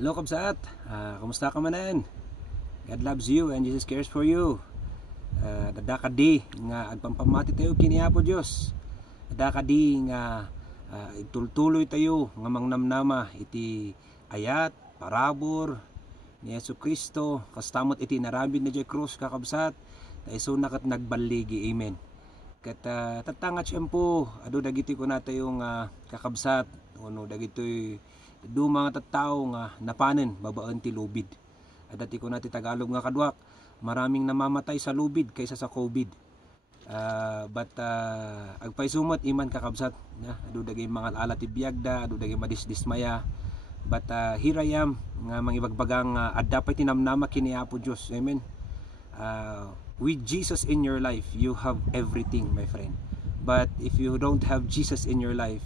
Hello kabsat, kumusta ka manan? God loves you and Jesus cares for you. Dada ka di nga agpampamati tayo kini Apo Dios. Dada ka di nga itultuloy tayo nga mangnamnama iti ayat, parabor ni Yesu Kristo kastamot iti narabid na jay krus kakabsat. Tayo nakat nagbaligi, amen. Kat tatangat siyempo, ado dagiti ko na tayo nga kakabsat, ano dagitoy do mga tattao nga napanen babaan ti lubid. At dati ko natin Tagalog nga kadwak, maraming namamatay sa lubid kaysa sa COVID. But agpaisumot iman kakabsat na adu dagay mga ala ti biagda, adu dagay madisdismaya. But here I am nga mangibagbagang adda pay tinamnama kini Apo Dios. Amen. With Jesus in your life, you have everything, my friend. But if you don't have Jesus in your life,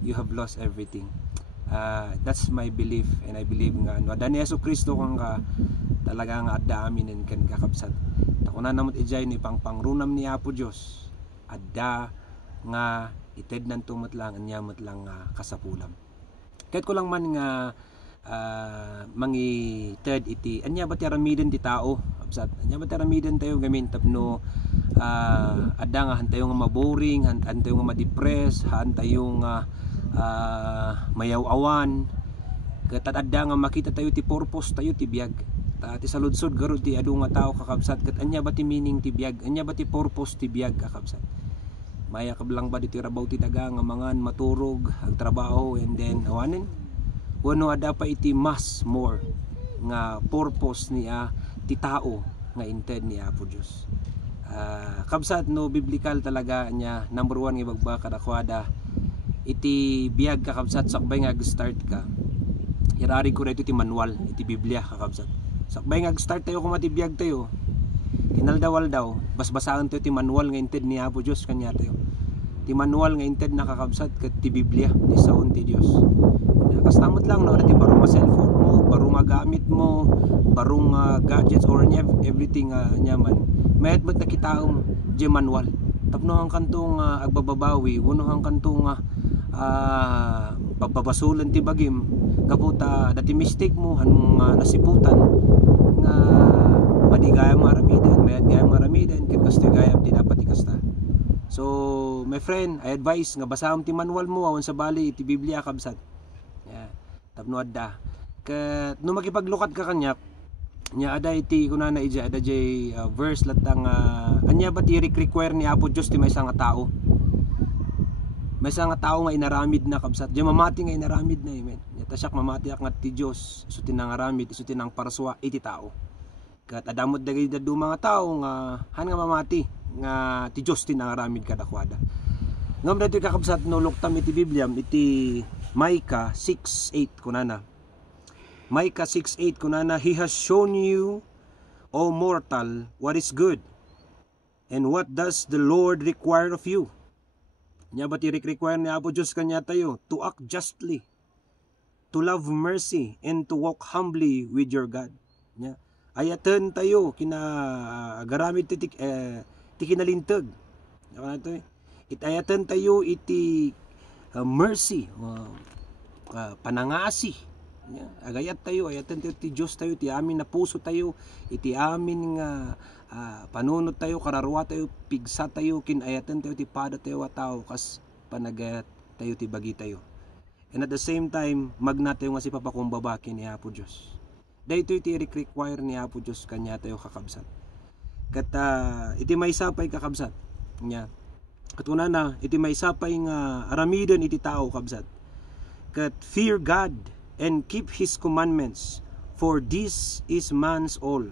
you have lost everything. That's my belief, and I believe nga no adda ni Yesu Kristo kung talaga nga adda amin and kan kakabsat. Takuna namot ijay ni pangrunam ni Apo Dios adda nga ited nan tumot lang anyamot lang kasapulam. Kahit ko lang man nga mangi third iti anya ba ti aramiden ti tao kabsat, anya ba ti aramiden tayo gamin tapno adda nga hantayo nga maboring, hantayo nga ma-depress, hantayo nga mayaw-awan, kat adda nga makita tayo ti purpose tayo ti biag. Ti saludsod garo ti adu nga tao kakabsat, kat anya ba ti meaning ti biag, anya ba ti purpose ti biag kakabsat. Maya kablang ba ti rabaw ti daga nga mangan maturog agtrabaho and then awanen wano ada pa iti mas more nga purpose niya ti tao nga inted ni Apo Dios. Kabsat no biblical talaga niya number 1 nga ibagba kadakwada iti biag kakabsat sakbay nga ag-start ka. Irari ko rito iti manual iti Biblia kakabsat. Sakbay nga ag-start tayo kung mati biag tayo. Kinaldawal daw basbasahan tayo ti manual nga inted ni Apo Dios kanya tayo. Ti manual nga inted na kakabsat ket ti Biblia ti saon ti Dios. Kastamot lang no ti barong nga cellphone mo, barong nga gamit mo, barong gadgets or everything nyaman. Mayat ba't nakitaom di manual. Tapno ang kantong agbababawi, uno ang kantong pagpapasulan ti bagim kaputa dati mistake mo anong nasiputan nga madigayam maramiden, mayat gayam maramiden ket kasto gayam ti dapat ikasta. So my friend, I advise nga basahom ti manual mo awan sa bali iti Biblia kabsat. Tapno adda ket no makipaglukat ka kanyak nya ada iti kunana ija ada jay verse latang anya ba ti require ni Apo Dios ti maysa nga tao. Maysa nga tao nga inaramid na kabsat. Di mamati nga inaramid na amen. Nya tasyak mamati ak nga ti Dios isu tinangaramid isu tinang paraswa iti tao. Ket adamot dagay dadu mga tao nga han nga mamati nga ti Dios tinangaramid kadakwada. Ngam dati kakabsat no luktam iti Biblia iti Micah 6:8 kunana. Micah 6:8 kunana, He has shown you, O mortal, what is good, and what does the Lord require of you. Nya ba ti require ni Apo Dios kanya tayo to act justly, to love mercy, and to walk humbly with your God. Nya ayaten tayo kina garamid ti kinalinteg. Itayaten tayo iti mercy, panangasi. Agayat tayo, ayatan tayo ti Diyos tayo, ti amin na puso tayo, iti amin nga panunod tayo, kararwa tayo, pigsa tayo, kinayatan tayo, ti pada tayo ataw, kas panagayat tayo, ti bagi tayo. And at the same time, magna tayo nga si papakumbabaki ni Apo Diyos. Dahito iti require ni Apo Diyos kanya tayo kakabsat. Kat iti may sapay kakabsat niya. Katuna na, iti may sapay nga aramiden iti tao kabsat. Kat fear God and keep His commandments, for this is man's all.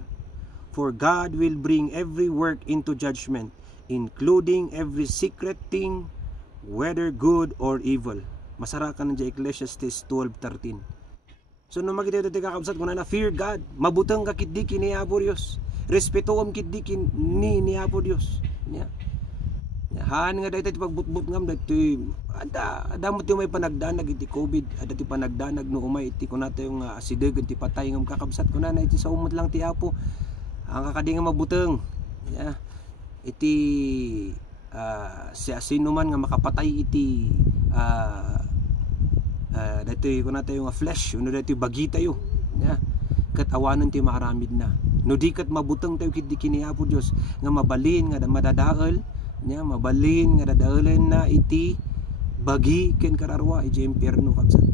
For God will bring every work into judgment, including every secret thing, whether good or evil. Masara ka ng Ecclesiastes 12:13. So no makita ito kakabsat kung na fear God, mabutang ka kitdi ni Apo Dios, respetuam kitdi ni Apo Dios. Yeah. Han nga dayta ti pagbutbut ngam daytoy ada mo ti may panagdanag iti COVID, ada ti panagdanag no umay iti kunana yung asideg ti patay ngam kakabsat kunana iti sa umot lang ti Apo ang kakadi nga mabuteng. Yeah. Iti si sino man nga makapatay iti datoy kuna tayo nga flesh, uno datoy bagi tayo. Ya. Kat awanan tayo maaramid na. No di kat mabutang tayo kit di kini Apo Dios nga mabalin nga madadaal, nya mabalin nga dadaalan na iti bagi ken kararwa iti impierno kabsat.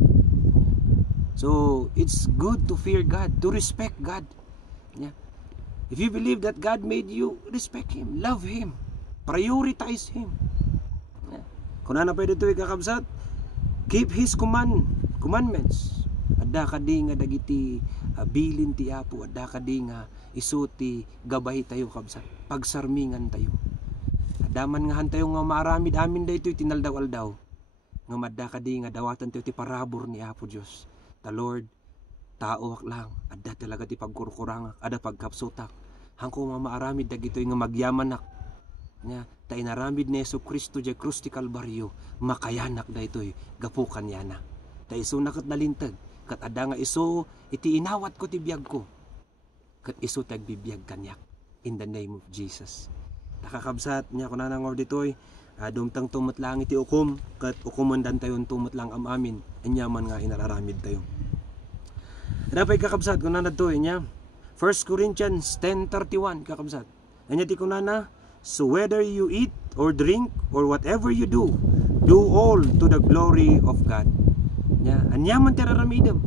So it's good to fear God, to respect God. Yeah. If you believe that God made you, respect Him, love Him, prioritize Him. Yeah. Kung ano pa dito kakabsat, keep His commandments. Adda kadi nga dagiti bilin ti Apo, adda kadi nga isuti gabay tayo kabsat, pagsarmingan tayo. Adaman nga hantayo nga maaramid amin daytoy tinaldaw-aldaw. Nga madda kadi nga dawatan tayo ti parabor ni Apo Dios. The Lord, tao lang, adda talaga ti pagkurkurang, ada pagkapsutak. Hangko mamaaramid dagitoy nga magyamanak. Nya, ta inaramid ni Jesucristo di krus ti Kalbaryo, makayanak daytoy gapukan yana. Ta iso nakat nalintag, kat adda nga iso iti inawat ko ti biyag ko. Kat iso tagbibiyag kanyak in the name of Jesus. Nakakabsat nya kunana ngor ditoy, dumtang tumot lang iti ukom, kat ukumondan tayo tumot lang amin, anyaman nga inararamid tayo. Dapat kakabsat kunana to nya 1 Corinthians 10:31 kakabsat. Anya ti kunana, so whether you eat or drink or whatever you do all to the glory of God. Nya anyaman ti raramidem.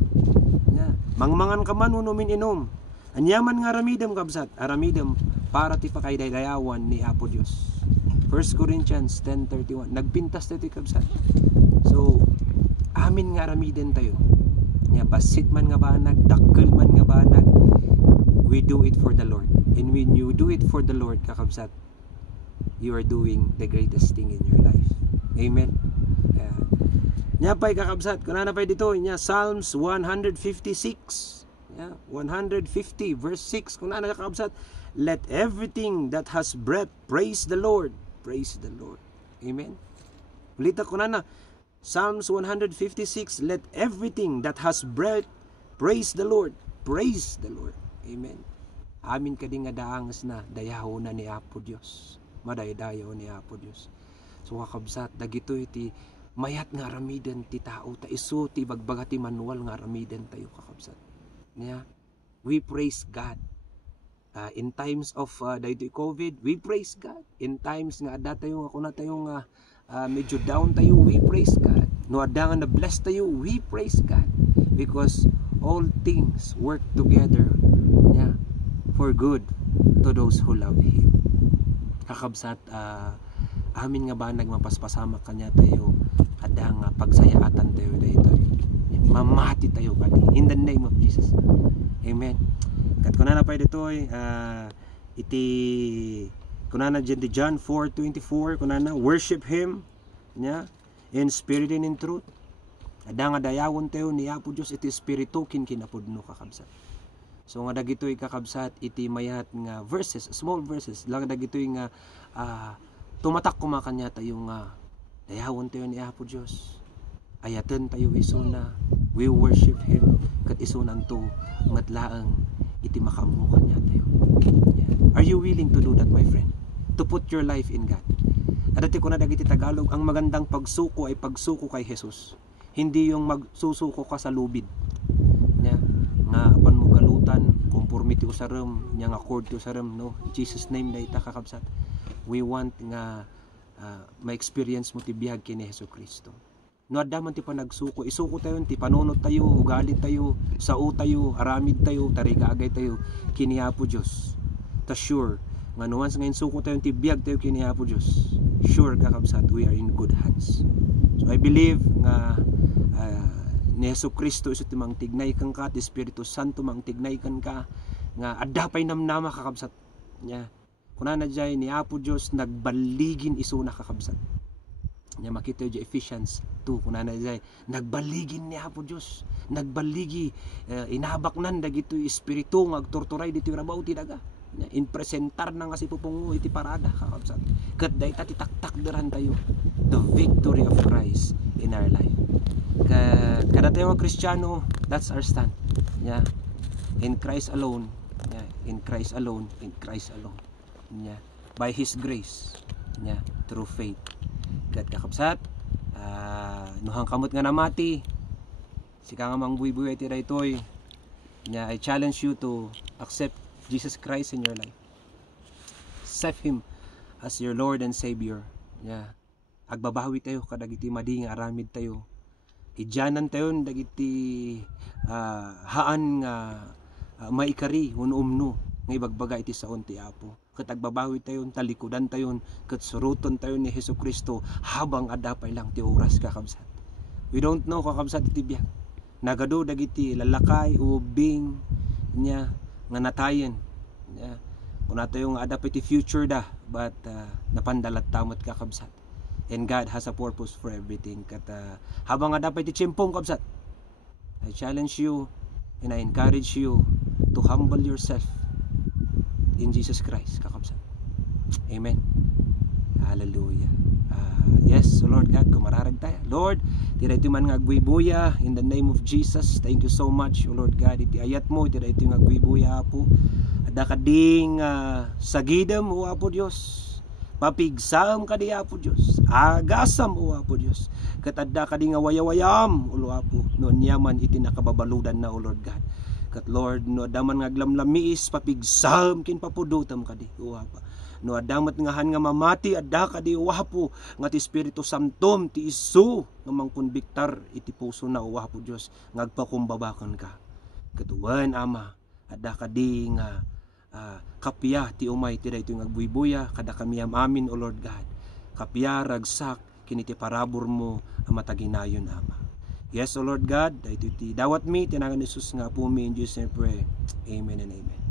Nya mangmangan ka man unumin inom. Anyaman nga aramidem kabsat, aramidem para ti pakaydayawan ni Apo Dios. 1 Corinthians 10:31. Nagpintas tayo ti kabsat. So amin nga aramiden tayo. Nya basit man nga banag, dakkel man nga banag, we do it for the Lord. And when you do it for the Lord, kakabsat, you are doing the greatest thing in your life. Amen. Nya pay kakabsat, kunana pay dito nya Psalms 156. Yeah, 150 verse 6 kunana kakabsat, let everything that has breath praise the Lord. Praise the Lord. Amen. Ulita kunana Psalms 156, let everything that has breath praise the Lord. Praise the Lord. Amen. Amin kadi nga daangas na dayaho na ni Apo Dios. Madaydayaw ni Apo Dios. So kakabsat dagito iti mayat nga aramiden ti tao ta isu ti bagbagati manual nga aramiden tayo kakabsat. Nya we praise God. In times of daytoy COVID, we praise God. In times nga adda tayo ako na tayo nga medyo down tayo, we praise God. No adda nga na bless tayo, we praise God. Because all things work together, yeah, for good to those who love Him. Kakabsat, amin nga ba nagmapaspasama kanya tayo, adda nga pagsayaatan tayo dayto. Mamati tayo kadi in the name of Jesus. Amen. Kat kunana pa dito iti kunana dyan di John 4:24 kunana worship Him nya in spirit and in truth. Ada nga dayawon tayo ni Apo Dios iti espiritu kin kinapudno kakabsat. So nga dagitoy kakabsat iti mayat nga verses, small verses lang dagitoy nga tumatak kumakanya tayo nga dayawon tayo ni Apo Dios. Ayaten tayo isuna, we worship Him kat isunan to matlaang iti makamu kanya tayo. Yeah. Are you willing to do that, my friend? To put your life in God. Adati ko na dagiti Tagalog, ang magandang pagsuko ay pagsuko kay Jesus. Hindi yung magsusuko ka sa lubid. Yeah. Nga pan mo galutan, conformity usaram, nya nga accord to usaram, no? In Jesus name dayta kakabsat. We want nga ma-experience mo ti biyag kini Jesucristo. No adda man ti panagsuko, isuko tayo ti panunot tayo, ugali tayo, sao tayo, aramid tayo, tarigagay tayo kini Apo Dios. Ta sure nga no once ngayon suko tayo ti biyag tayo kini Apo Dios. Sure kakabsat, we are in good hands. So I believe nga ni Jesucristo iso ti mangtignay kang ka, ti Espiritu Santo mangtignay kan ka nga adda pay namnama kakabsat nya. Kunana jay ni Apo Dios nagbaligin iso na kakabsat. Nya makita yung Ephesians 2 kunana jay nagbaligin ni Apo Dios, nagbaligi inabaknan dagito espiritu nga agtorturay dito rabaw ti daga. In presentar na nga si pupungo iti parada kakabsat. Ket dayta ti taktak deran tayo the victory of Christ in our life. Kada tayo mga Kristiyano, that's our stand. Yeah. In Christ alone, yeah. In Christ alone, in Christ alone. Yeah. By His grace, yeah. Through faith. Kat kakabsat, nuhang kamot nga namati, Sika nga mangbuy-buy ti daytoy. Nya I challenge you to accept Jesus Christ in your life. Accept Him as your Lord and Savior. Nya agbabawi tayo kadagiti madi nga aramid tayo. Hidyanan tayo dagiti haan nga maikari umno nga ibagbaga iti saon ti Apo. Ket agbabawi tayo, talikudan tayo, ket suruton tayo ni Hesukristo habang adapay lang ti oras kakabsat. We don't know kakabsat iti biyak. Nagado dagiti lalakay ubing nya nga natayen. Nya kun ato yung adapay ti future da, but napandalat tamot kakabsat. And God has a purpose for everything. Ket habang adapay ti tiyempong kabsat, I challenge you and I encourage you to humble yourself in Jesus Christ, kakabsat. Amen. Hallelujah. Yes, so Lord God, kumararag tayo. Lord, tira ito man nga agbuy-buya in the name of Jesus. Thank you so much, O Lord God. Iti ayat mo, tira ito nga agbuy-buya, Apo. Ada kading sagidam, O Apo Diyos. Papigsam kadi, Apo Diyos. Agasam, O Apo Diyos. Katadda kading wayawayam, O Apo. Noon yaman iti nakababaludan na, O Lord God. Kat Lord, no adaman nga aglamlamiis, papigsam kin papudutam kadi, O Apo. No adamat ngahan nga mamati, adda kadi, O Apo, nga ti Espiritu Santom, ti isu, nga mangkonbiktar iti puso na, O Apo Diyos, ngagpakumbabakan ka. Katuwan, Ama, adda kadi nga kapya ti umay ti daytoy nga agbuy-buya, kada kami amin, O Lord God. Kapya ragsak, kiniti parabor mo, ang mataginayon, Ama. Yes, O Lord God, dahito ti dawat mi, tinangan ni Jesus nga po mi, in Jesus' name pray. Amen and amen.